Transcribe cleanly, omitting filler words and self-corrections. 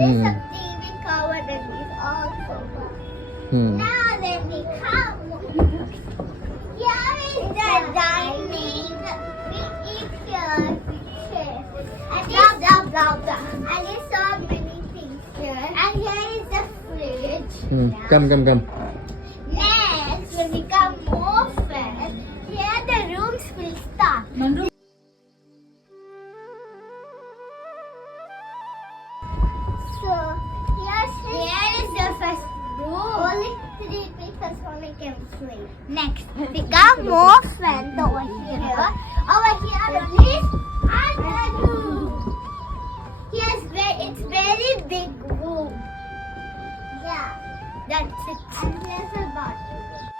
There's a Hmm. TV covered in this also. Hmm. Now then we come. Here is the dining. We eat here. We share. And blah blah blah blah. And there's so many things here. And here is the fridge. Come. Next, when we come more fast, here the rooms will start. So here is the first room. Only 3 people only can sleep. Next, we got more friends over here. Over here is another room. It's very big room. Yeah, that's it. And there's a bathroom.